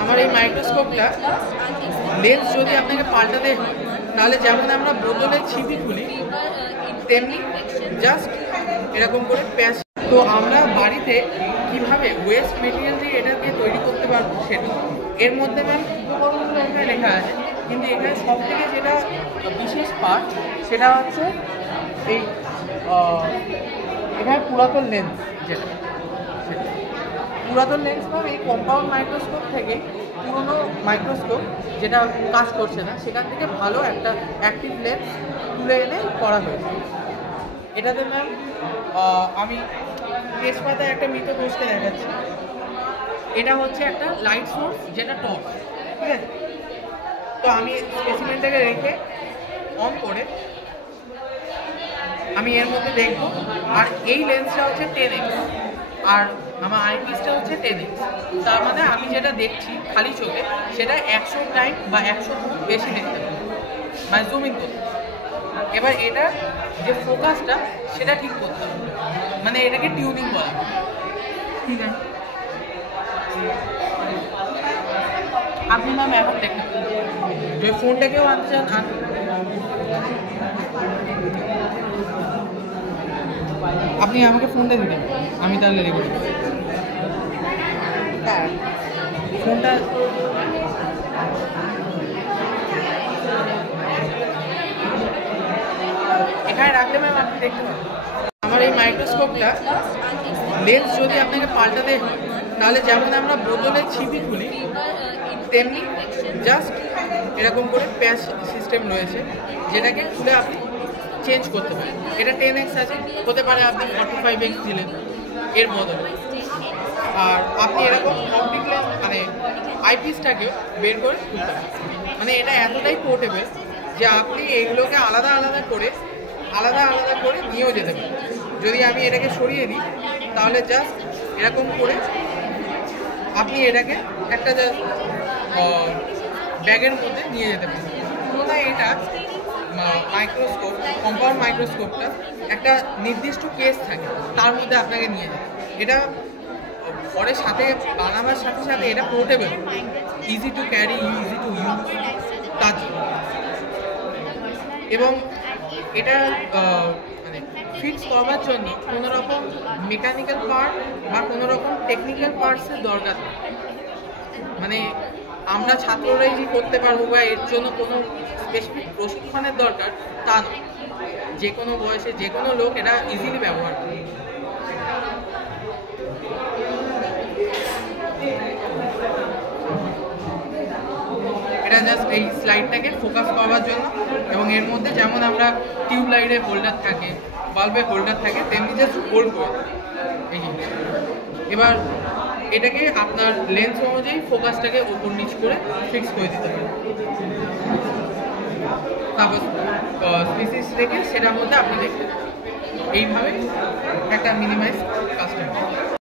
আমার এই মাইক্রোস্কোপটা লেন্স যদি আপনাকে পাল্টাতে হয় তাহলে যেমন আমরা বোতলের ছিপি খুলি তেমনি জাস্ট এরকম করে প্যাচ। তো আমরা বাড়িতে কিভাবে ওয়েস্ট মেটেরিয়াল দিয়ে এটাকে তৈরি করতে পারবো সেটা এর মধ্যে ম্যাম উপকরণগুলো এখানে লেখা আছে, কিন্তু এখানে সব থেকে যেটা বিশেষ পার্ট সেটা হচ্ছে এই এখানে পুরাতন লেন্স, যেটা পুরাতন লেন্স ম্যাম এই কম্পাউন্ড মাইক্রোস্কোপ থেকে পুরোনো মাইক্রোস্কোপ যেটা কাজ করছে না সেখান থেকে ভালো একটা অ্যাক্টিভ লেন্স তুলে এনে করা হয়েছে। এটাতে ম্যাম আমি তেজপাতায় একটা মৃত কোষকে দেখাচ্ছি। এটা হচ্ছে একটা লাইট সোর্স যেটা টর্চ, ঠিক আছে? তো আমি স্পেসিমেনটাকে রেখে অন করে আমি এর মধ্যে দেখবো, আর এই লেন্সটা হচ্ছে 10x আর আমার আইপিসটা হচ্ছে 10x। তার মানে আমি যেটা দেখছি খালি চোখে সেটা 100 টাইম বা 100 গুণ বেশি দেখতে পাবো, মানে জুম ইন করতে। এবার এটা যে ফোকাসটা সেটা ঠিক করতে হবে, মানে এটাকে টিউনিং বলা, ঠিক আছে? আপনি ম্যাম এখন দেখেন যে ফোনটাকেও আনতে চান আপনি আমাকে ফোনটা দিতেন, আমি তাহলে রেকর্ড করি ফোনটা। এখানে রাখলে ম্যাম আপনি দেখতে পাবেন আমার এই মাইক্রোস্কোপটা লেন্স যদি আপনাকে পাল্টাতে হয় তাহলে যেমন আমরা বোতলের ছিপি খুলি তেমনি জাস্ট এরকম করে প্যাচ সিস্টেম রয়েছে যেটাকে খুলে আপনি চেঞ্জ করতে পারেন। এটা 10x আছে, হতে পারে আপনি 45x দিলেন এর বদলে, আর আপনি এরকম অপটিক লেন্স মানে আইপিসটাকে বের করে খুলতে পারেন। মানে এটা এতটাই পোর্টেবল যে আপনি এইগুলোকে আলাদা আলাদা করে নিয়েও যেতে পারেন। যদি আমি এটাকে সরিয়ে দিই তাহলে জাস্ট এরকম করে আপনি এটাকে একটা জাস্ট ব্যাগের মধ্যে নিয়ে যেতে পারেন। পুরোটাই এটা মাইক্রোস্কোপ, কম্পাউন্ড মাইক্রোস্কোপটা একটা নির্দিষ্ট কেস থাকে তার মধ্যে আপনাকে নিয়ে যাবে। এটা পরে সাথে বানাবার সাথে সাথে এটা portable, easy to carry, easy to use কাজ। এবং এটা মানে ফিক্স করবার জন্য কোনো রকম মেকানিক্যাল পার্ট বা কোনো রকম টেকনিক্যাল পার্টসের দরকার নেই। মানে আমরা ছাত্ররাই যে করতে পারবো বা এর জন্য কোনো স্পেসিফিক প্রশিক্ষণের দরকার তা নয়, যে কোনো বয়সে যে কোনো লোক এটা ইজিলি ব্যবহার করে। এটা জাস্ট এই স্লাইডটাকে ফোকাস করার জন্য, এবং এর মধ্যে যেমন আমরা টিউব লাইটের হোল্ডার থাকে, বাল্বের হোল্ডার থাকে, তেমনি জাস্ট হোল্ড করে এই। এবার এটাকে আপনার লেন্স অনুযায়ী ফোকাসটাকে উপর নিচ করে ফিক্স করে দিতে হবে, তারপর স্পিসিস রেখে সেটার মধ্যে আপনি দেখতে এইভাবে একটা মিনিমাইজ কাজটা।